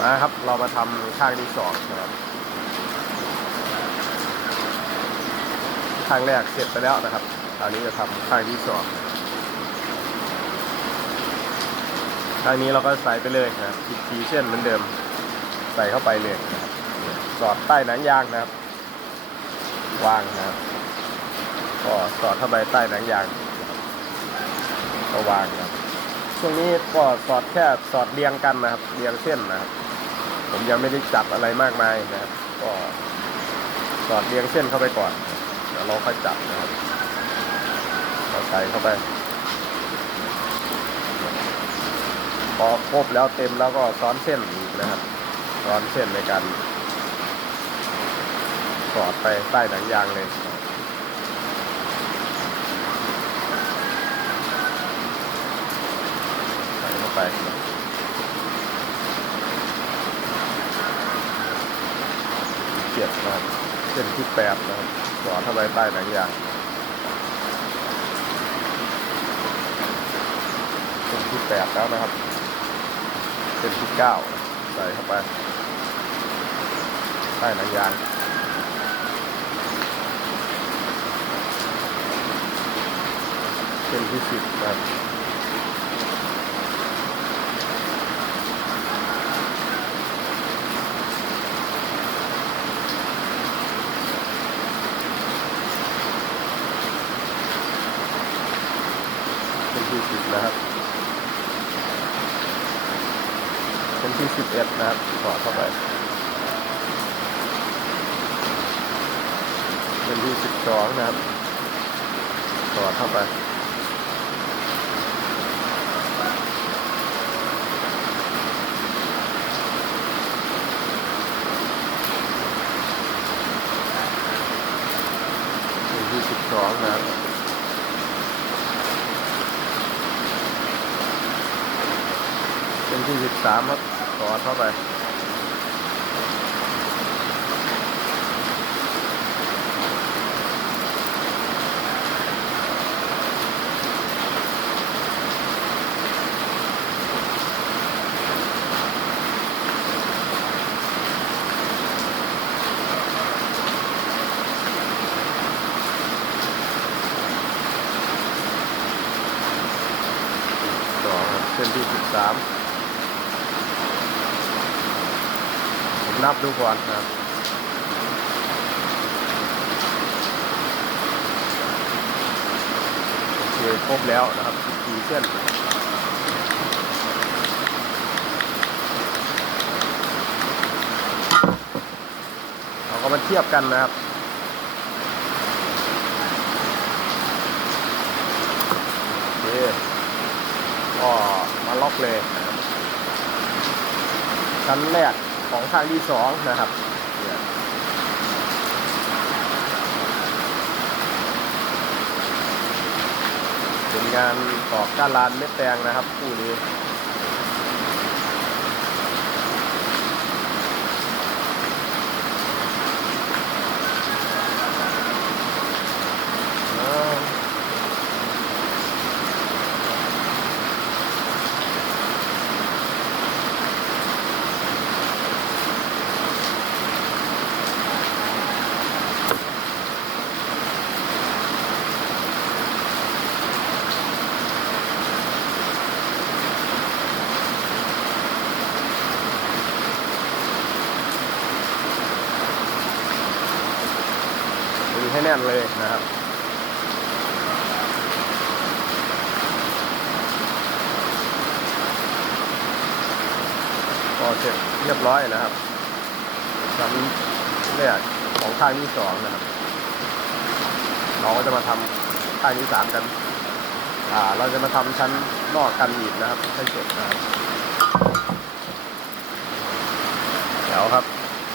มาครับ เรามาทำข้างที่สองนะครับข้างแรกเสร็จไปแล้วนะครับอันนี้จะทำข้างที่สองข้างนี้เราก็ใส่ไปเลยนะครับขีดเส้นเหมือนเดิม ใส่เข้าไปเลยนะครับสอดใต้หนังยางนะครับ วางนะครับ ก็สอดเข้าไปใต้หนังยาง ก็วางนะครับช่วงนี้ก็สอดแค่สอดเรียงกันนะครับ เรียงเส้นนะครับ ผมยังไม่ได้จับอะไรมากมายนะครับ ก็สอดเรียงเส้นเข้าไปก่อนเดี๋ยวเราค่อยจับนะครับเราใส่เข้าไปพอครบแล้วเต็มแล้วก็ซ้อนเส้นอีกนะครับ ซ้อนเส้นในการสอดไปใต้หนังยางเลยใส่เข้าไป เจ็ดนะครับเส้นที่แปดนะครับสอดเข้าไปใต้หนังยางเส้นที่แปดแล้วนะครับเส้นที่เก้าใส่เข้าไป ใต้หนังยางเส้นที่สิบนะครับ ที่สิบนะครับเป็นที่สิบเอ็ดนะครับสอเข้าไปเป็นที่สิบสองนะครับสอเข้าไปเป็นที่สิบสองนะครับ เป็นที่สิบสามครับต่อเข้าไปเส้นที่สิบสาม นับดูก่อนนะครับโอเคครบแล้วนะครับ14เส้นเราก็มาเทียบกันนะครับโอเคก็มาล็อกเลยชั้นแรก ของข้างที่สองนะครับเป็นงานตอกก้านลานเม็ดแตงนะครับคู่นี้ ให้แน่นเลยนะครับก็เสร็จเรียบร้อยนะครับชั้นแรกของข้างที่สองนะครับ เราก็จะมาทำข้างที่สามกัน อ่า เราจะมาทำชั้นนอกกันอีกนะครับให้เสร็จนะครับเดี๋ยวครับ